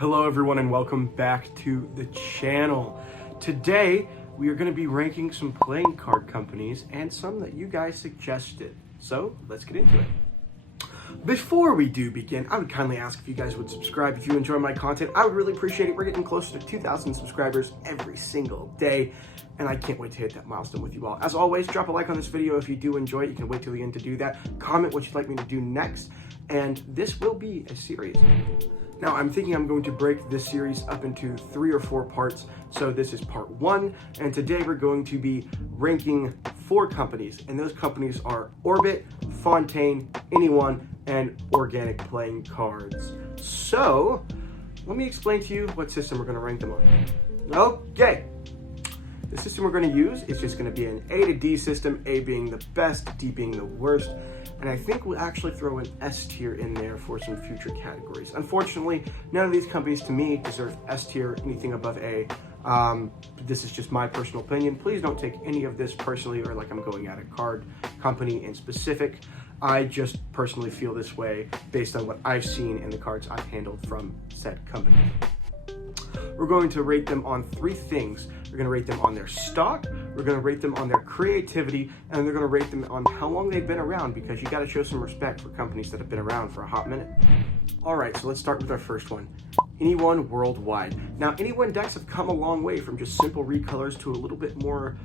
Hello everyone and welcome back to the channel. Today we are going to be ranking some playing card companies and some that you guys suggested. So let's get into it. Before we do begin, I would kindly ask if you guys would subscribe if you enjoy my content. I would really appreciate it. We're getting closer to 2,000 subscribers every single day, and I can't wait to hit that milestone with you all. As always, drop a like on this video if you do enjoy it. You can wait till the end to do that. Comment what you'd like me to do next, and this will be a series. Now, I'm thinking I'm going to break this series up into 3 or 4 parts. So this is part 1, and today we're going to be ranking 4 companies, and those companies are Orbit, Fontaine, Anyone, and Organic Playing Cards. So, let me explain to you what system we're going to rank them on. Okay, the system we're going to use is just going to be an A to D system, A being the best, D being the worst. And I think we'll actually throw an S tier in there for some future categories. Unfortunately, none of these companies to me deserve S tier, anything above A. This is just my personal opinion. Please don't take any of this personally or like I'm going at a card company in specific. I just personally feel this way based on what I've seen in the cards I've handled from said company. We're going to rate them on 3 things. We're going to rate them on their stock, we're going to rate them on their creativity, and they're going to rate them on how long they've been around, because you got to show some respect for companies that have been around for a hot minute. All right, so let's start with our first one. Anyone Worldwide. Now, Anyone decks have come a long way from just simple recolors to a little bit more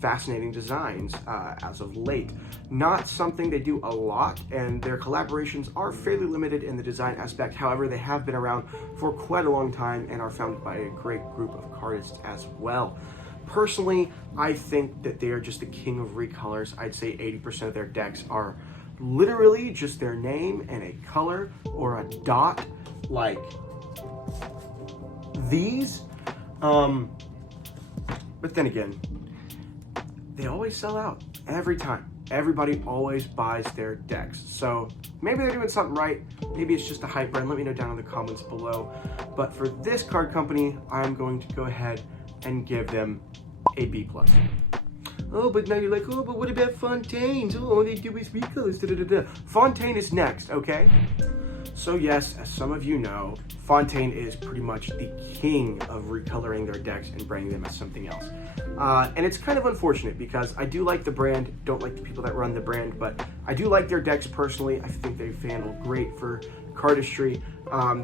fascinating designs as of late. Not something they do a lot, and their collaborations are fairly limited in the design aspect. However, they have been around for quite a long time and are founded by a great group of cardists as well. Personally, I think that they are just the king of recolors. I'd say 80% of their decks are literally just their name and a color or a dot like these. But then again, they always sell out every time. Everybody always buys their decks. So maybe they're doing something right. Maybe it's just a hype brand. Let me know down in the comments below. But for this card company, I'm going to go ahead and give them a B+. Oh, but now you're like, oh, but what about Fontaine's? Oh, all they do is recolors. Fontaine is next, okay? So yes, as some of you know, Fontaine is pretty much the king of recoloring their decks and branding them as something else. And it's kind of unfortunate because I do like the brand, don't like the people that run the brand, but I do like their decks personally. I think they've handled great for cardistry.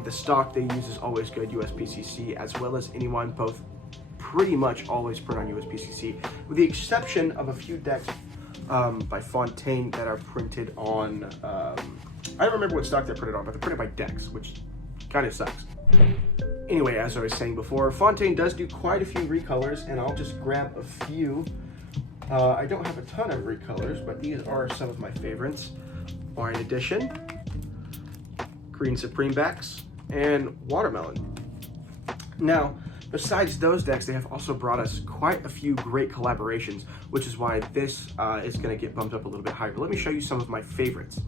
The stock they use is always good, USPCC, as well as Anyone, both pretty much always print on USPCC, with the exception of a few decks by Fontaine that are printed on, I don't remember what stock they're printed on, but they're printed by decks, which kind of sucks. Anyway, as I was saying before, Fontaine does do quite a few recolors, and I'll just grab a few. I don't have a ton of recolors, but these are some of my favorites. Wine Edition, Green Supreme Backs, and Watermelon. Now, besides those decks, they have also brought us quite a few great collaborations, which is why this is going to get bumped up a little bit higher. But let me show you some of my favorites.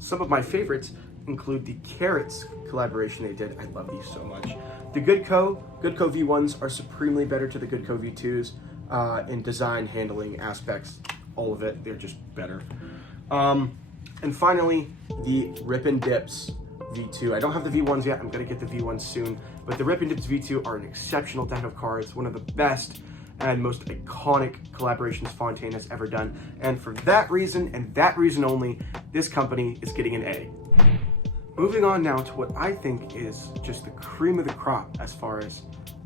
Some of my favorites include the Carrots collaboration they did. I love these so much. The Goodco V1s are supremely better to the Goodco V2s in design, handling, aspects, all of it. They're just better. And finally, the Rip and Dips V2. I don't have the V1s yet. I'm going to get the V1s soon. But the Rip and Dips V2 are an exceptional deck of cards, one of the best and most iconic collaborations Fontaine has ever done. And for that reason, and that reason only, this company is getting an A. Moving on now to what I think is just the cream of the crop as far as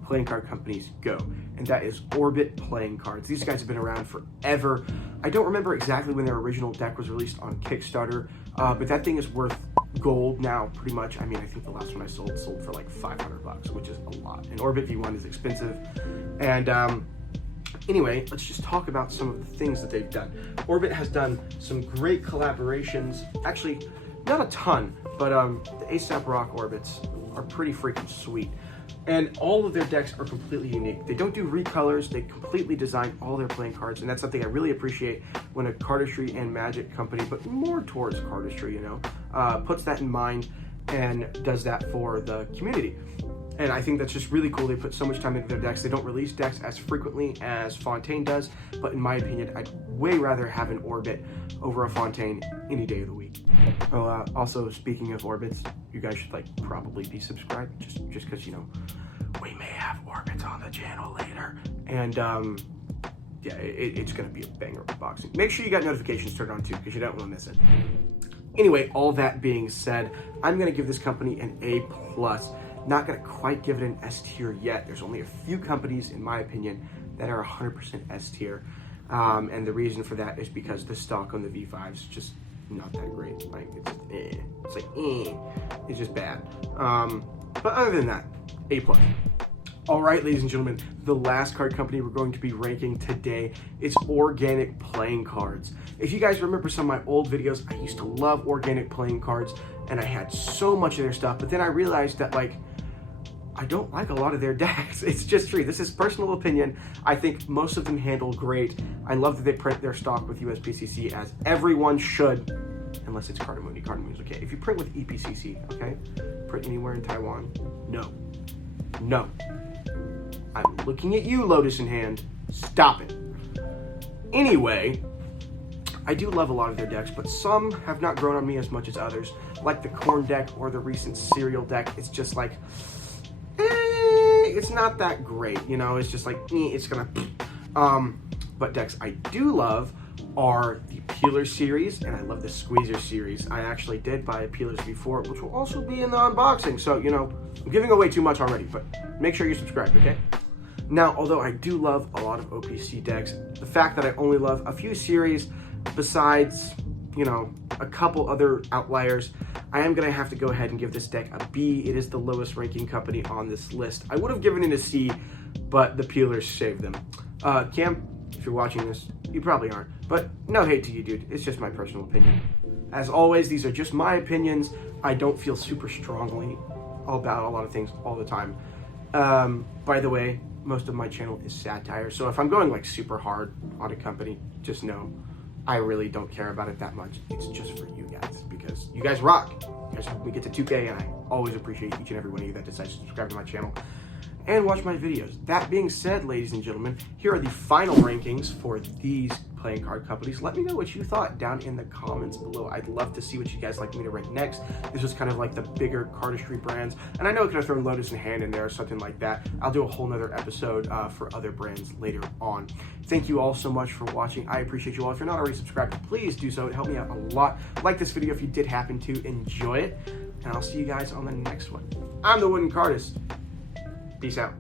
playing card companies go, and that is Orbit Playing Cards. These guys have been around forever. I don't remember exactly when their original deck was released on Kickstarter, but that thing is worth gold now, pretty much. I mean, I think the last one I sold for like $500, which is a lot. And Orbit V1 is expensive. And anyway, let's just talk about some of the things that they've done. Orbit has done some great collaborations. Actually, not a ton, but the ASAP Rock Orbits are pretty freaking sweet. And all of their decks are completely unique. They don't do recolors, they completely design all their playing cards, and that's something I really appreciate when a cardistry and magic company, but more towards cardistry, you know, puts that in mind and does that for the community. And I think that's just really cool. They put so much time into their decks. They don't release decks as frequently as Fontaine does, but in my opinion, I'd way rather have an Orbit over a Fontaine any day of the week. Oh, also, speaking of Orbits, you guys should probably be subscribed, just because, we may have Orbits on the channel later. And yeah, it's gonna be a banger unboxing. Make sure you got notifications turned on too, because you don't want to miss it. Anyway, all that being said, I'm gonna give this company an A+. Not gonna quite give it an S tier yet. There's only a few companies, in my opinion, that are 100% S tier. And the reason for that is because the stock on the V5 is just not that great. It's just bad. But other than that, A+. All right, ladies and gentlemen, the last card company we're going to be ranking today is Organic Playing Cards. If you guys remember some of my old videos, I used to love Organic Playing Cards, and I had so much of their stuff, but then I realized that I don't like a lot of their decks. It's just true. This is personal opinion. I think most of them handle great. I love that they print their stock with USPCC, as everyone should, unless it's Cardamone. Cardamone's okay. If you print with EPCC, okay? Print anywhere in Taiwan? No. No. I'm looking at you, Lotus in Hand. Stop it. Anyway, I do love a lot of their decks, but some have not grown on me as much as others. Like the Corn deck or the recent Cereal deck. It's just it's not that great, it's just it's gonna, but decks I do love are the Peeler series, and I love the Squeezer series. I actually did buy a Peelers before, which will also be in the unboxing, so, I'm giving away too much already, but make sure you subscribe, okay? Now, although I do love a lot of OPC decks, the fact that I only love a few series, besides, a couple other outliers, I am going to have to go ahead and give this deck a B. It is the lowest ranking company on this list. I would have given it a C, but the Peelers saved them. Cam, if you're watching this, you probably aren't, but no hate to you, dude. It's just my personal opinion. As always, these are just my opinions. I don't feel super strongly about a lot of things all the time. By the way, most of my channel is satire, so if I'm going super hard on a company, just know I really don't care about it that much. It's just for you guys, because you guys rock. You guys help me get to 2K, and I always appreciate each and every one of you that decides to subscribe to my channel and watch my videos. That being said, ladies and gentlemen, here are the final rankings for these playing card companies. Let me know what you thought down in the comments below. I'd love to see what you guys like me to rank next. This was kind of the bigger cardistry brands, and I know I could have thrown Lotus in Hand in there or something like that. I'll do a whole nother episode for other brands later on. Thank you all so much for watching. I appreciate you all. If you're not already subscribed, please do so. It helped me out a lot. Like this video if you did happen to enjoy it, and I'll see you guys on the next one. I'm the Wooden Cardist. Peace out.